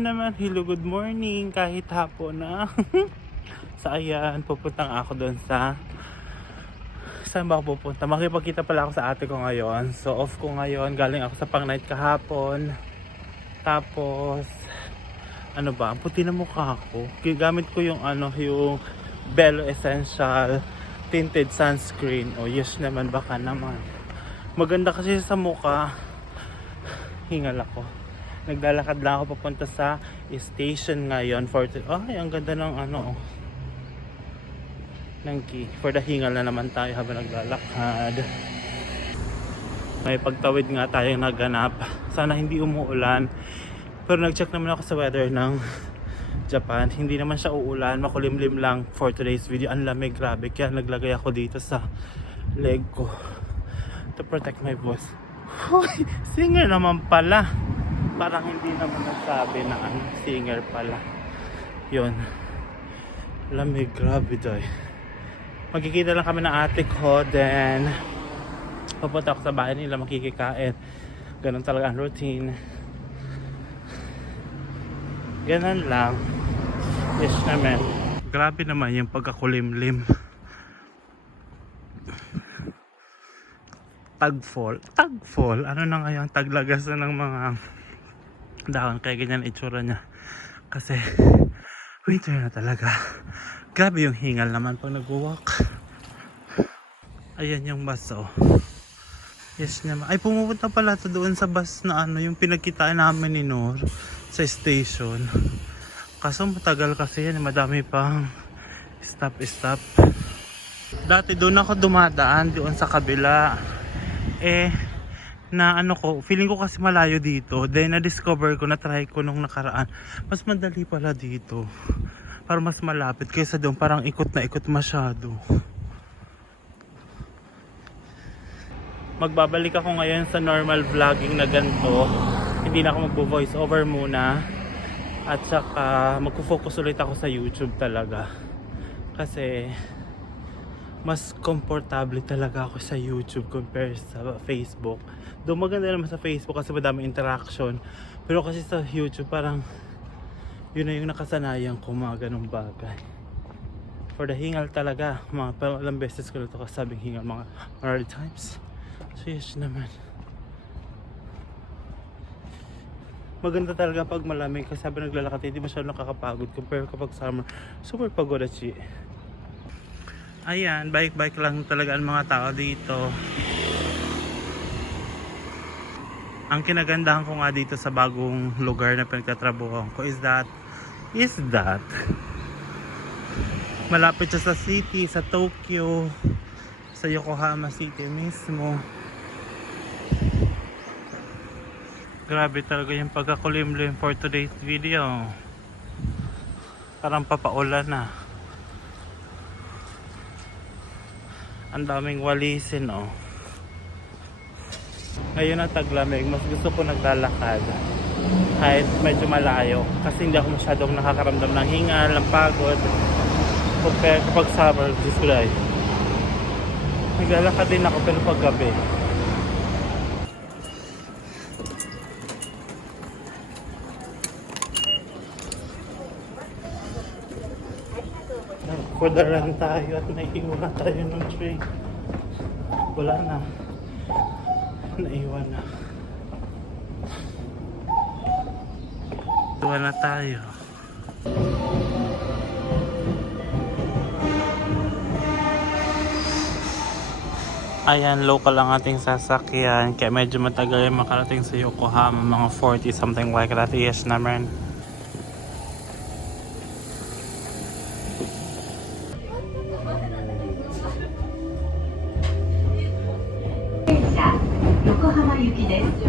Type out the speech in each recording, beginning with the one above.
naman, hello, good morning, kahit hapon na. So ayan, pupunta ako doon sa... Saan ba ako pupunta? Makipagkita pala ako sa ate ko ngayon. So off ko ngayon, galing ako sa pang night kahapon. Tapos, ano ba, ang puti na mukha ko. Gamit ko yung yung Bello Essential Tinted Sunscreen. Oh yes naman, baka naman. Maganda kasi sa mukha. Hingal ako. Naglalakad lang ako papunta sa station ngayon for ay, ang ganda ng ng key. For the hingal na naman tayo habang naglalakad. May pagtawid nga tayong naganap. Sana hindi umuulan. Pero nag-check naman ako sa weather ng Japan. Hindi naman siya uulan. Makulimlim lang for today's video. Ang lamig, grabe. Kaya naglagay ako dito sa leg ko to protect my voice. Hoy, singer naman pala. Parang hindi naman nasabi na singer pala. Yun. Lamig, grabe doy. Magkikita lang kami ng ate ko. Then papunta ako sa bahay nila, makikikain. Ganun talaga ang routine. Ganun lang. Yes naman. Grabe naman yung pagkakulimlim. Tagfall. Ano na ngayon? Taglagas na ng mga dahon. Kaya ganyan itsura niya. Kasi winter na talaga. Grabe yung hingal naman pag nag-walk. Ayan yung bus, oh. Yes naman. Ay, pumupunta pala to doon sa bus na yung pinagkitaan namin ni Nor sa station. Kaso matagal kasi yan. Madami pang stop. Dati doon ako dumadaan doon sa kabila. Feeling ko kasi malayo dito. Then na-discover ko, na-try ko nung nakaraan. Mas madali pala dito. Para mas malapit kaysa doon. Parang ikot na ikot masyado. Magbabalik ako ngayon sa normal vlogging na ganito. Hindi na ako magbo-voice over muna. At saka magpo-focus ulit ako sa YouTube talaga. Kasi mas komportable talaga ako sa YouTube compared sa Facebook. Doon maganda naman sa Facebook kasi madami interaction. Pero kasi sa YouTube parang yun na yung nakasanayan ko, mga ganong bagay. For the hingal talaga, mga ilang beses ko na ito kasabing hingal, mga 100 times. So yes naman. Maganda talaga pag malamig kasi sabi naglalakad hindi masyadong nakakapagod compare kapag summer. Super pagod at shit. Ayan, bike lang talaga ang mga tao dito. Ang kinagandahan ko nga dito sa bagong lugar na pinagtatrabuhan ko is that malapit siya sa city, sa Tokyo, sa Yokohama City mismo. Grabe talaga yung pagkakulimlim for today's video. Parang papaulan na. Ang daming walisin, oh. Ngayon na taglamig, mas gusto ko naglalakad kahit medyo malayo kasi hindi ako masyadong nakakaramdam ng hingal, ng pagod kapag summer. Diyos ko dahil naglalakad din ako pero pag gabi. Nagkudaran tayo at naiiwan tayo ng train. Wala na. Naiwan na. Iwan na tayo. Ayan, local ang ating sasakyan. Kaya medyo matagal yung makarating sa Yokohama. Mga 40 something like that. Yes naman. Yokohama Yuki desu.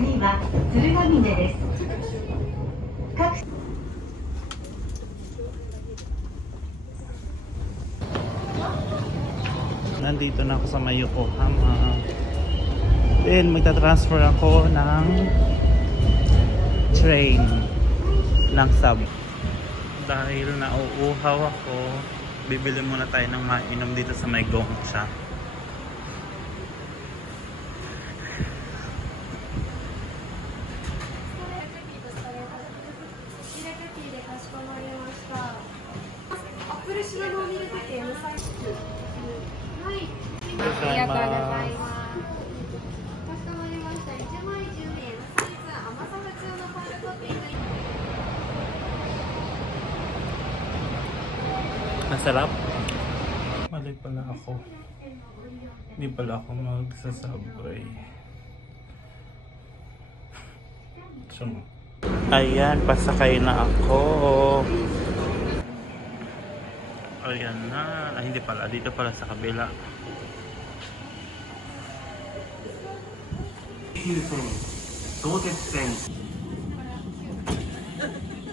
次は鶴ヶ峰です。Nandito na ako sa may Yokohama. Then magta-transfer ako ng train ng sub. Dahil nauuhaw ako, bibili muna tayo ng mainom dito sa may Gongcha. 後ろのミルク系のサイズ。はい。ありがとうございます。かしこまりました。1枚10円。サイズ甘さ普通のパールトッピング。 Masarap. Mali pala ako. Hindi pala ako magsasabay. So, ayan, pasakay na ako. Ayan na. Ay, hindi pala. Dito pala sa kabila.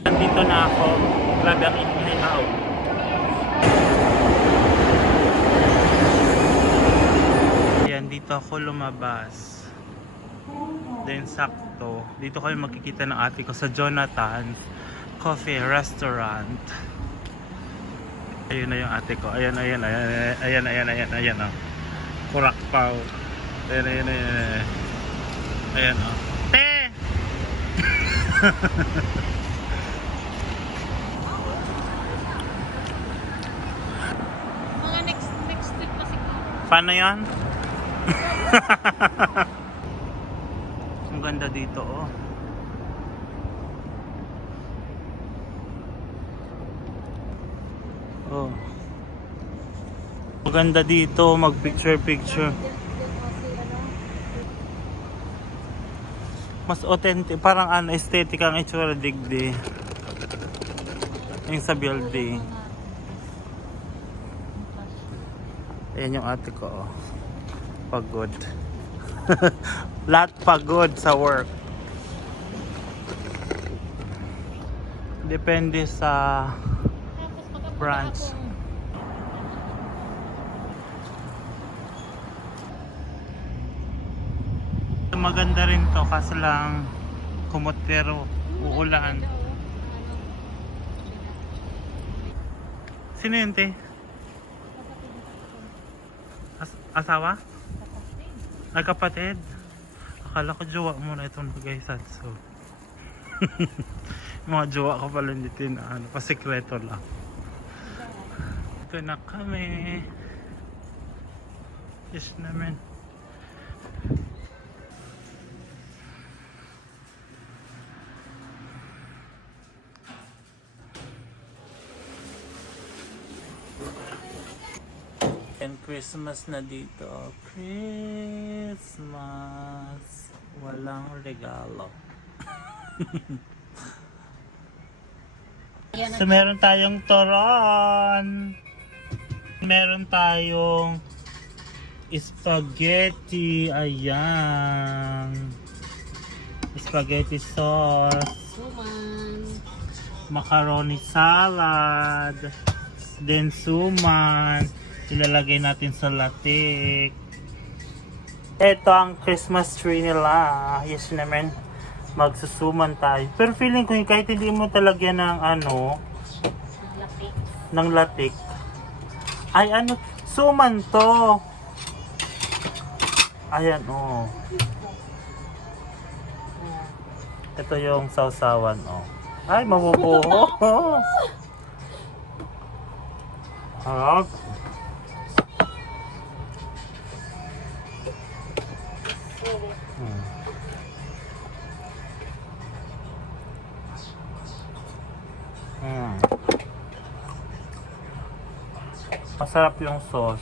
Nandito na ako. Grabe ang inhaw. Ayan, dito ako lumabas. Then sakto, dito kayo makikita ng ate ko sa Jonathan's Coffee Restaurant. Ayun na yung ate ko. Ayan. Oh. Kurakpaw. Ayan. Ayan oh. Te! Mga next week pa siguro. Paano yan? Ang ganda dito oh. Oh. Ang ganda dito, mag picture. Mas authentic, parang ano, aesthetic ang itsura digdi. Yung sa building. Ayan yung ate ko oh. Pagod. Lahat pagod sa work. Depende sa branch. Maganda rin to kasi lang kumotero, uulan. Sino yun te? Asawa? Nagkapatid? Akala ko jowa mo na itong guys. So mga jowa ko pala dito na ano, pasikreto lang. Ito na kami. Yes naman. And Christmas na dito. Christmas. Walang regalo. So meron tayong toron. Meron tayong spaghetti. Ayan. Spaghetti sauce. Suman. Macaroni salad. Then suman. Ilalagay natin sa latik. Ito ang Christmas tree nila. Yes naman. Magsusuman tayo. Pero feeling ko kahit hindi mo talagyan ng ano, Lapik. ng latik. Ay ano, suman to. Ayan oh. Ito yung sausawan oh. Ay mabubuo. Harap. Masarap yung sauce.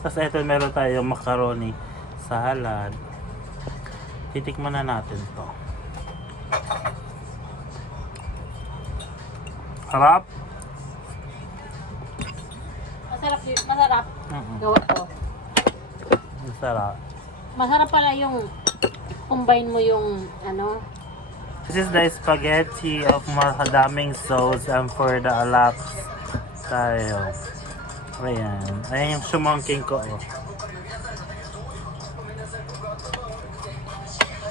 Tapos ito meron tayong macaroni salad. Titikman na natin to. Harap. Masarap. Gawa ko. Masarap. Masarap pala yung combine mo yung ano. This is the spaghetti of maraming sauce and for the alaps tayo. Ayan. Ayan yung sumangking ko. Oh.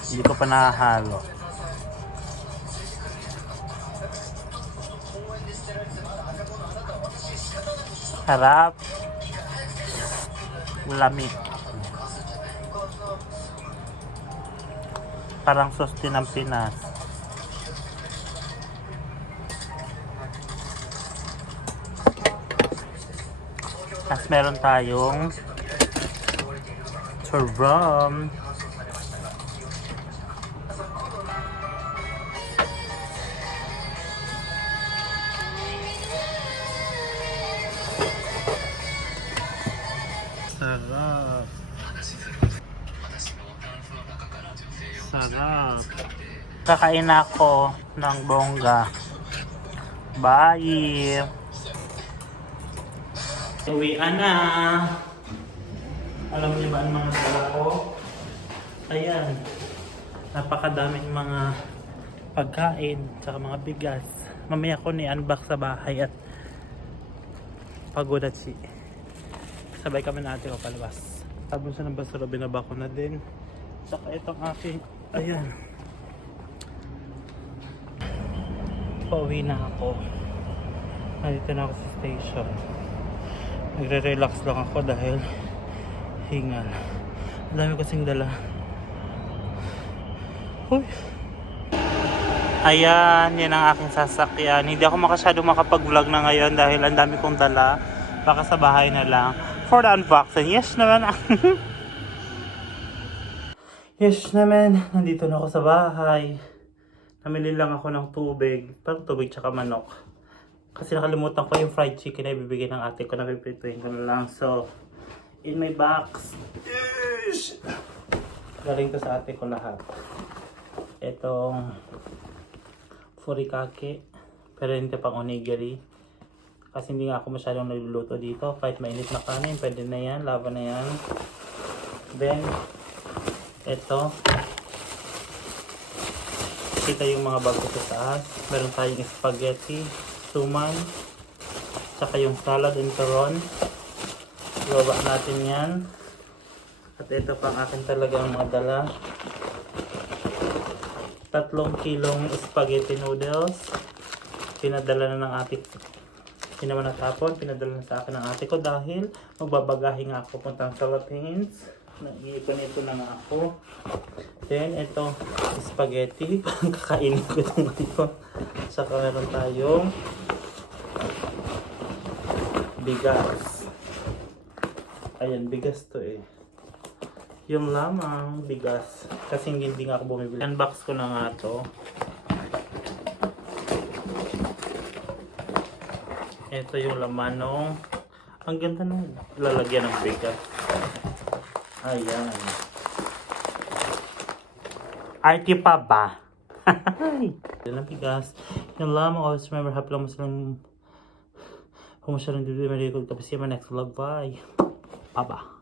Hindi ko pa nakahalo. Sarap. Lamig. Parang sauce din ng Pinas. Tapos meron tayong turum. Sarap. Sarap. Kakain ako ng bongga. Bye! Uwian na! Alam niyo ba ang mga dala ko? Ayan. Napakadaming mga pagkain tsaka mga bigas. Mamaya ko ni-unbox sa bahay at pagod at sabay kami na ate ko palabas. Tapos sa ng basura, binaba ko na din. Tsaka itong aking, ayan. Pauwi na ako. Nandito na ako sa station. Nagre-relax lang ako dahil hingal. Ang dami kasing dala. Uy. Ayan, yan ang aking sasakyan. Hindi ako makapag-vlog na ngayon dahil ang dami kong dala. Baka sa bahay na lang. For the unboxing. Yes naman. Yes naman. Nandito na ako sa bahay. Namili lang ako ng tubig. Parang tubig tsaka manok. Kasi nakalimutan ko yung fried chicken na ibibigay ng ate ko. Napiprituhin ko na lang. So, in my box. Galing to sa ate ko lahat. Itong furikake. Pero hindi pang onigiri. Kasi hindi nga ako masyadong nagluluto dito. Kahit mainit na kanin, pwede na yan. Laban na yan. Then, ito. Kita yung mga bago sa taas. Meron tayong spaghetti, suman, saka yung salad and turon. Ibaba natin yan. At ito pang akin talaga ang mga dala. 3 kilong spaghetti noodles. Pinadala na ng ate. Hindi naman natapon. Pinadala na sa akin ng ate ko dahil magbabagahe nga ako puntang Philippines. Nag-iipon na nga ako. Then, ito, spaghetti. Kakainin ko ito ngayon. Saka meron tayong bigas. Ayan, bigas to eh. Yung lamang bigas. Kasi hindi nga ako bumibili. Unbox ko na nga to. Ito yung laman nung... Ang ganda nung lalagyan ng bigas. Ayan. Arty pa ba? Yan ang bigas. Yung lamang. Always remember, happy lang mo silang... Kung masyadong dito, may record ka pa siya. My next vlog. Bye. Bye-bye.